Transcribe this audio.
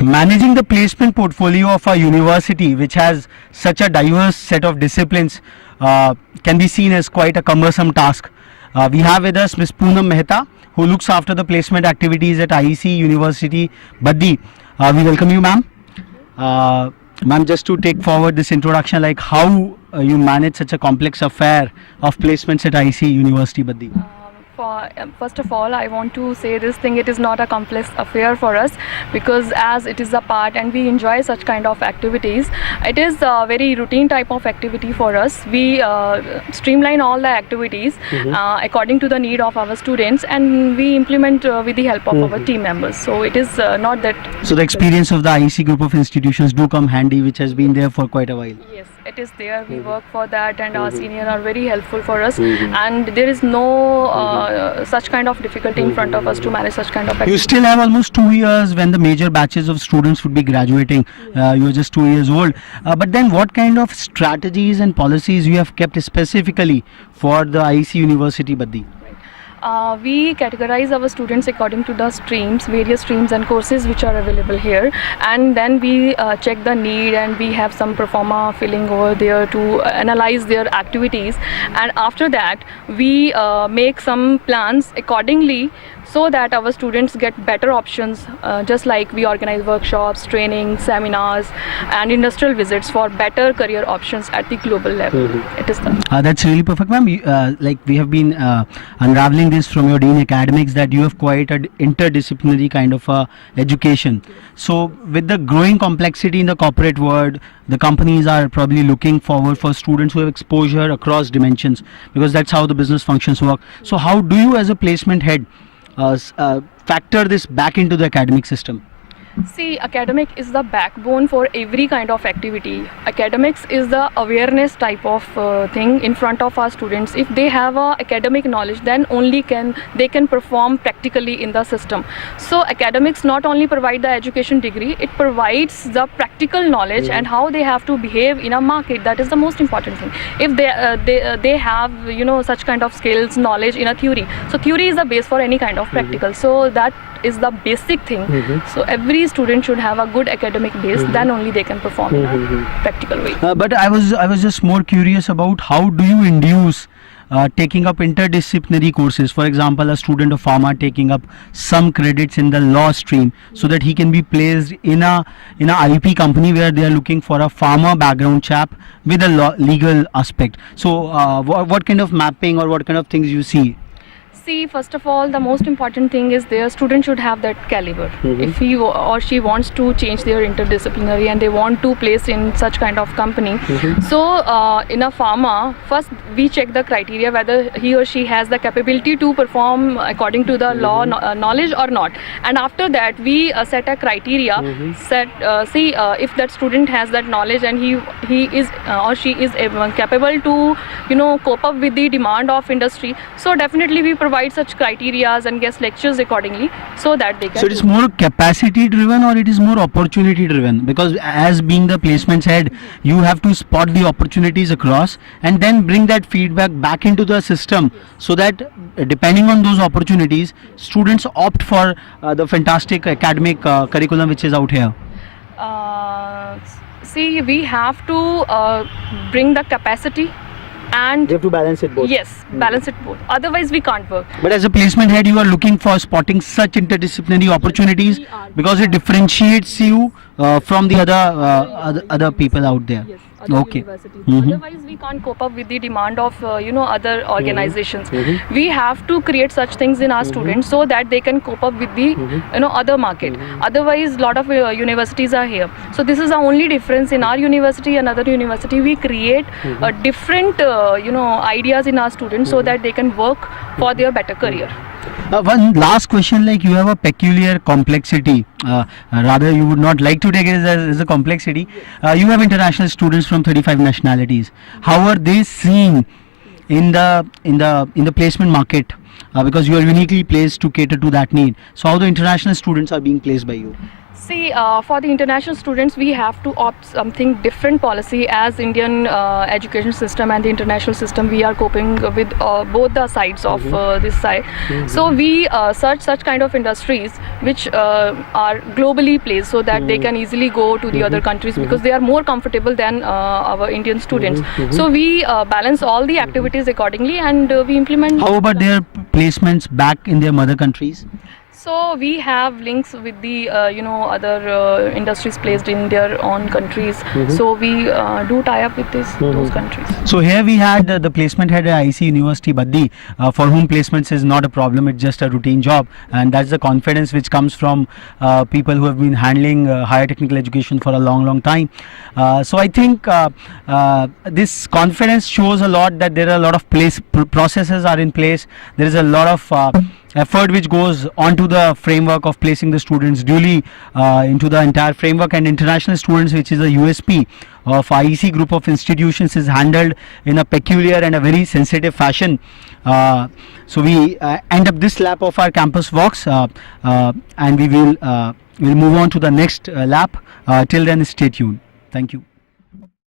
Managing the placement portfolio of a university which has such a diverse set of disciplines can be seen as quite a cumbersome task. We have with us Ms. Poonam Mehta, who looks after the placement activities at IEC University Baddi. We welcome you, ma'am. Ma'am, just to take forward this introduction, like how you manage such a complex affair of placements at IEC University Baddi. First of all, I want to say this thing, it is not a complex affair for us, because as it is a part and we enjoy such kind of activities, it is a very routine type of activity for us. We streamline all the activities according to the need of our students, and we implement with the help of our team members. So it is not that... So the experience of the IEC group of institutions do come handy, which has been there for quite a while. Yes, it is there. We work for that, and our seniors are very helpful for us, and there is no such kind of difficulty in front of us to manage such kind of activity. You still have almost 2 years when the major batches of students would be graduating. You are just 2 years old. But then what kind of strategies and policies you have kept specifically for the IEC University Baddi? We categorize our students according to the streams, various streams and courses which are available here, and then we check the need, and we have some performa filling over there to analyze their activities, and after that we make some plans accordingly so that our students get better options, just like we organize workshops, training, seminars and industrial visits for better career options at the global level. It is that. That's really perfect, ma'am. Like we have been unraveling this from your Dean Academics, that you have quite an interdisciplinary kind of education. So with the growing complexity in the corporate world, the companies are probably looking forward for students who have exposure across dimensions, because that's how the business functions work. So how do you as a placement head factor this back into the academic system? See, academic is the backbone for every kind of activity. Academics is the awareness type of thing in front of our students. If they have academic knowledge, then only they can perform practically in the system. So academics not only provide the education degree, it provides the practical knowledge and how they have to behave in a market. That is the most important thing. If they have such kind of skills, knowledge in a theory. So theory is the base for any kind of practical. So that is the basic thing. So every student should have a good academic base, then only they can perform in a practical way. But I was just more curious about how do you induce taking up interdisciplinary courses. For example, a student of pharma taking up some credits in the law stream so that he can be placed in a IP company where they are looking for a pharma background chap with a legal aspect. So what kind of mapping or what kind of things you see? See, first of all, the most important thing is their student should have that caliber. If he or she wants to change their interdisciplinary and they want to place in such kind of company, so in a pharma, first we check the criteria whether he or she has the capability to perform according to the law knowledge or not. And after that, we set a criteria, see if that student has that knowledge and he is or she is capable to cope up with the demand of industry. So definitely we provide such criterias and guest lectures accordingly so that they can... So it is more capacity driven or it is more opportunity driven? Because as being the placements head, you have to spot the opportunities across and then bring that feedback back into the system, so that depending on those opportunities, students opt for the fantastic academic curriculum which is out here. See, we have to bring the capacity, and you have to balance it both. Yes, balance it both. Otherwise, we can't work. But as a placement head, you are looking for spotting such interdisciplinary opportunities because it differentiates you from the other people out there. Yes, other Okay. universities. Otherwise, we can't cope up with the demand of other organizations. We have to create such things in our students so that they can cope up with the other market. Otherwise, a lot of universities are here. So this is the only difference in our university and other university. We create different ideas in our students so that they can work for their better career. One last question, like you have a peculiar complexity, rather you would not like to take it as a complexity. You have international students from 35 nationalities. How are they seen in the placement market? Because you are uniquely placed to cater to that need. So how the international students are being placed by you? See, for the international students, we have to opt something different policy. As Indian education system and the international system, we are coping with both the sides of this side. So we search such kind of industries which are globally placed, so that they can easily go to the other countries, because they are more comfortable than our Indian students. So we balance all the activities accordingly, and we implement. How about their placements back in their mother countries? So we have links with the other industries placed in their own countries. So we do tie up with those countries. So here we had the placement head at IC University Baddi, for whom placements is not a problem, it's just a routine job, and that's the confidence which comes from people who have been handling higher technical education for a long time. So I think this confidence shows a lot that there are a lot of processes are in place. There is a lot of effort which goes onto the framework of placing the students duly into the entire framework, and international students, which is a USP of IEC group of institutions, is handled in a peculiar and a very sensitive fashion. So we end up this lap of our campus walks, and we will we'll move on to the next lap. Till then, stay tuned. Thank you.